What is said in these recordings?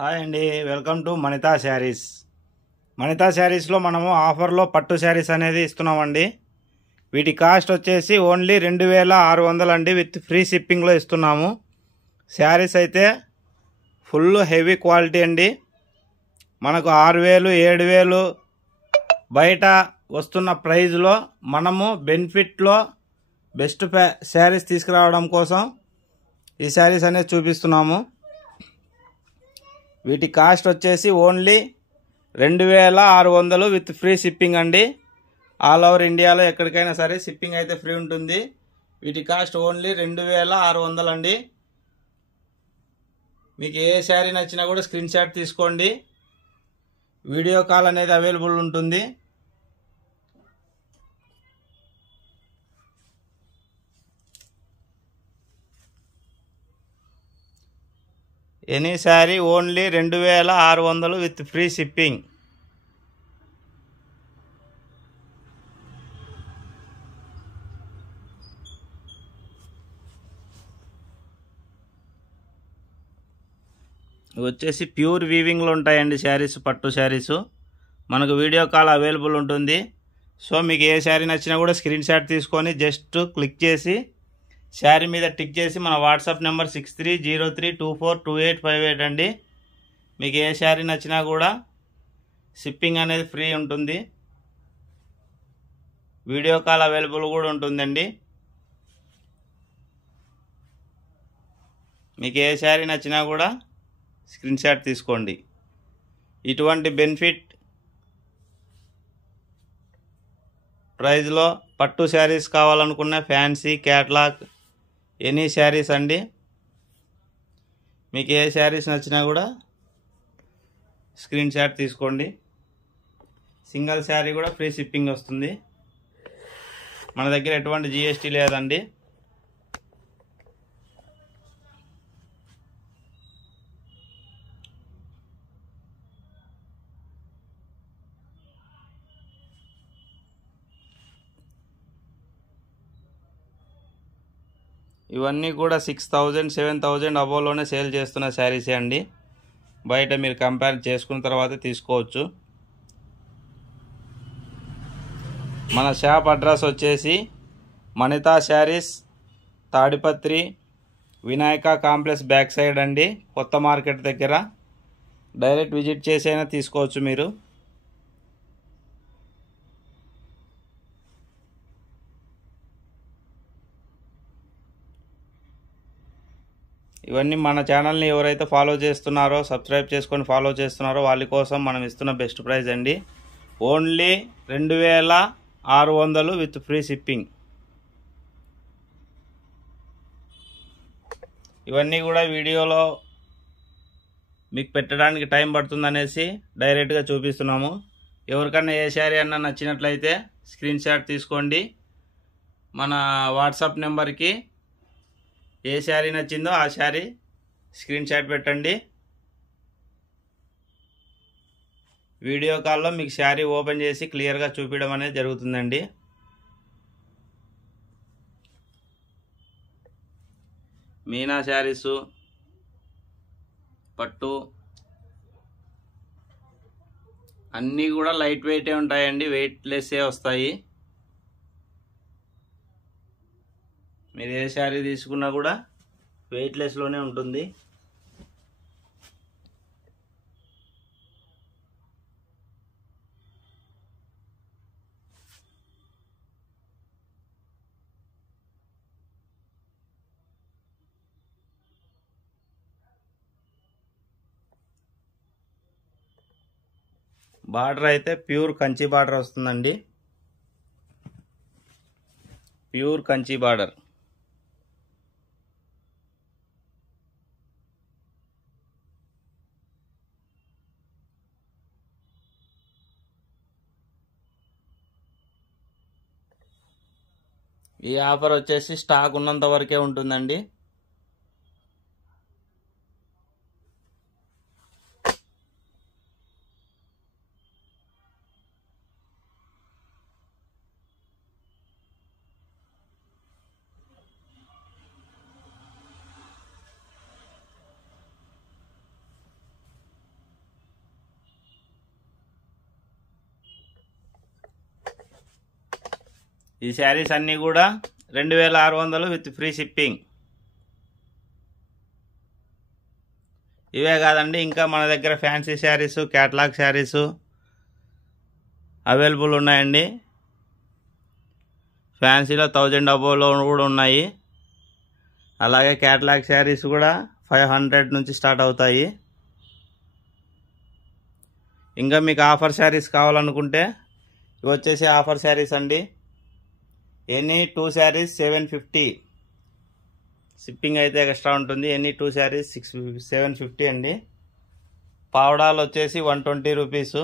Hi అండి, welcome to మణితా saris. మణితా శారీస్లో మనము ఆఫర్లో పట్టు శారీస్ అనేది ఇస్తున్నామండి. వీటి కాస్ట్ వచ్చేసి ఓన్లీ 2600 అండి, విత్ ఫ్రీ షిప్పింగ్లో ఇస్తున్నాము. శారీస్ అయితే ఫుల్ హెవీ క్వాలిటీ అండి. మనకు 6000 7000 బయట వస్తున్న ప్రైజ్లో మనము బెనిఫిట్లో బెస్ట్ శారీస్ తీసుకురావడం కోసం ఈ శారీస్ అనేది చూపిస్తున్నాము. వీటి కాస్ట్ వచ్చేసి ఓన్లీ 2600 విత్ ఫ్రీ షిప్పింగ్ అండి. ఆల్ ఓవర్ ఇండియాలో ఎక్కడికైనా సరే షిప్పింగ్ అయితే ఫ్రీ ఉంటుంది. వీటి కాస్ట్ ఓన్లీ 2600 అండి. మీకు ఏ శారీ నచ్చినా కూడా స్క్రీన్ షాట్ తీసుకోండి. వీడియో కాల్ అనేది అవైలబుల్ ఉంటుంది. Any sari only 2600 with free shipping. వచ్చేసి ప్యూర్ వీవింగ్లో ఉంటాయండి శారీస్, పట్టు శారీస్. మనకు వీడియో కాల్ అవైలబుల్ ఉంటుంది. సో మీకు ఏ శారీ నచ్చినా కూడా స్క్రీన్ షాట్ తీసుకొని జస్ట్ క్లిక్ చేసి శారీ మీద టిక్ చేసి మన వాట్సాప్ నెంబర్ 6303242858 అండి. మీకు ఏ శారీ నచ్చినా కూడా షిప్పింగ్ అనేది ఫ్రీ ఉంటుంది. వీడియో కాల్ అవైలబుల్ కూడా ఉంటుందండి. మీకు ఏ శారీ నచ్చినా కూడా స్క్రీన్ షాట్ తీసుకోండి. ఇటువంటి బెనిఫిట్ ప్రైజ్లో పట్టు శారీస్ కావాలనుకున్న ఫ్యాన్సీ, క్యాట్లాగ్, ఎనీ శారీస్ అండి. మీకు ఏ శారీస్ నచ్చినా కూడా స్క్రీన్ షాట్ తీసుకోండి. సింగిల్ శారీ కూడా ఫ్రీ షిప్పింగ్ వస్తుంది. మన దగ్గర ఎటువంటి జిఎస్టీ లేదండి. ఇవన్నీ కూడా 6000 7000 అబోలోనే సేల్ చేస్తున్న శారీసే అండి. బయట మీరు కంపేర్ చేసుకున్న తర్వాత తీసుకోవచ్చు. మన షాప్ అడ్రస్ వచ్చేసి Manitha Sarees, Tadipatri, Vinayaka complex back side అండి, కొత్త మార్కెట్ దగ్గర. డైరెక్ట్ విజిట్ చేసైనా తీసుకోవచ్చు మీరు. ఇవన్నీ మన ఛానల్ని ఎవరైతే ఫాలో చేస్తున్నారో, సబ్స్క్రైబ్ చేసుకొని ఫాలో చేస్తున్నారో వాళ్ళ కోసం మనం ఇస్తున్న బెస్ట్ ప్రైస్ అండి. Only 2600 with free shipping. ఇవన్నీ కూడా వీడియోలో మీకు పెట్టడానికి టైం పడుతుందనేసి డైరెక్ట్గా చూపిస్తున్నాము. ఎవరికన్నా ఏ శారీ అన్నా నచ్చినట్లయితే స్క్రీన్ షాట్ తీసుకోండి. మన వాట్సాప్ నెంబర్కి ఏ శారీ నచ్చిందో ఆ శారీ స్క్రీన్ షాట్ పెట్టండి. వీడియో కాల్లో మీకు శారీ ఓపెన్ చేసి క్లియర్గా చూపించడం అనేది జరుగుతుందండి. మీనా శారీసు, పట్టు అన్నీ కూడా లైట్ వెయిటే ఉంటాయండి, వెయిట్లెస్సే వస్తాయి. మీరు ఏ శారీ తీసుకున్నా కూడా వెయిట్లెస్లోనే ఉంటుంది. బార్డర్ అయితే ప్యూర్ కంచి బార్డర్ వస్తుందండి. Pure Kanchi border. ఈ ఆఫర్ వచ్చేసి స్టాక్ ఉన్నంత వరకే ఉంటుందండి. ఈ శారీస్ అన్నీ కూడా 2600 విత్ ఫ్రీ షిప్పింగ్. ఇవే కాదండి, ఇంకా మన దగ్గర fancy saris, catalogue saris available ఉన్నాయండి. ఫ్యాన్సీలో 1000 అబోవ్లో కూడా ఉన్నాయి. అలాగే క్యాటలాగ్ శారీస్ కూడా 500 నుంచి స్టార్ట్ అవుతాయి. ఇంకా మీకు ఆఫర్ శారీస్ కావాలనుకుంటే ఇవి వచ్చేసి ఆఫర్ శారీస్ అండి. ఎనీ 2 శారీస్ 750. షిప్పింగ్ అయితే ఎక్స్ట్రా ఉంటుంది. ఎనీ 2 శారీస్ 750 అండి. పావడాలు వచ్చేసి 120 రూపీస్.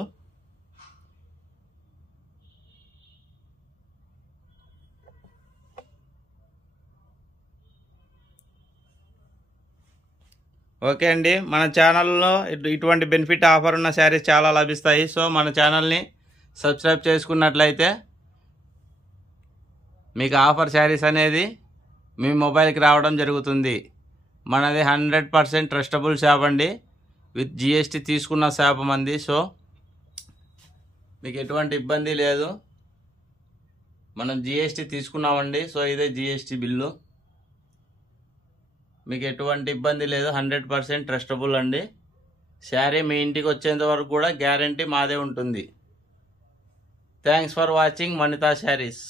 ఓకే అండి, మన ఛానల్లో ఇటువంటి బెనిఫిట్ ఆఫర్ ఉన్న శారీస్ చాలా లభిస్తాయి. సో మన ఛానల్ని సబ్స్క్రైబ్ చేసుకున్నట్లయితే మీకు ఆఫర్ శారీస్ అనేది మీ మొబైల్కి రావడం జరుగుతుంది. మనది 100% ట్రస్టబుల్ షాప్ అండి. విత్ జిఎస్టీ తీసుకున్న షాప్ మంది. సో మీకు ఎటువంటి ఇబ్బంది లేదు. మనం జిఎస్టీ తీసుకున్నామండి. సో ఇదే జిఎస్టీ బిల్లు. మీకు ఎటువంటి ఇబ్బంది లేదు. 100% ట్రస్టబుల్ అండి. శారీ మీ ఇంటికి వచ్చేంత వరకు కూడా గ్యారంటీ మాదే ఉంటుంది. Thanks for watching Vanitha saris.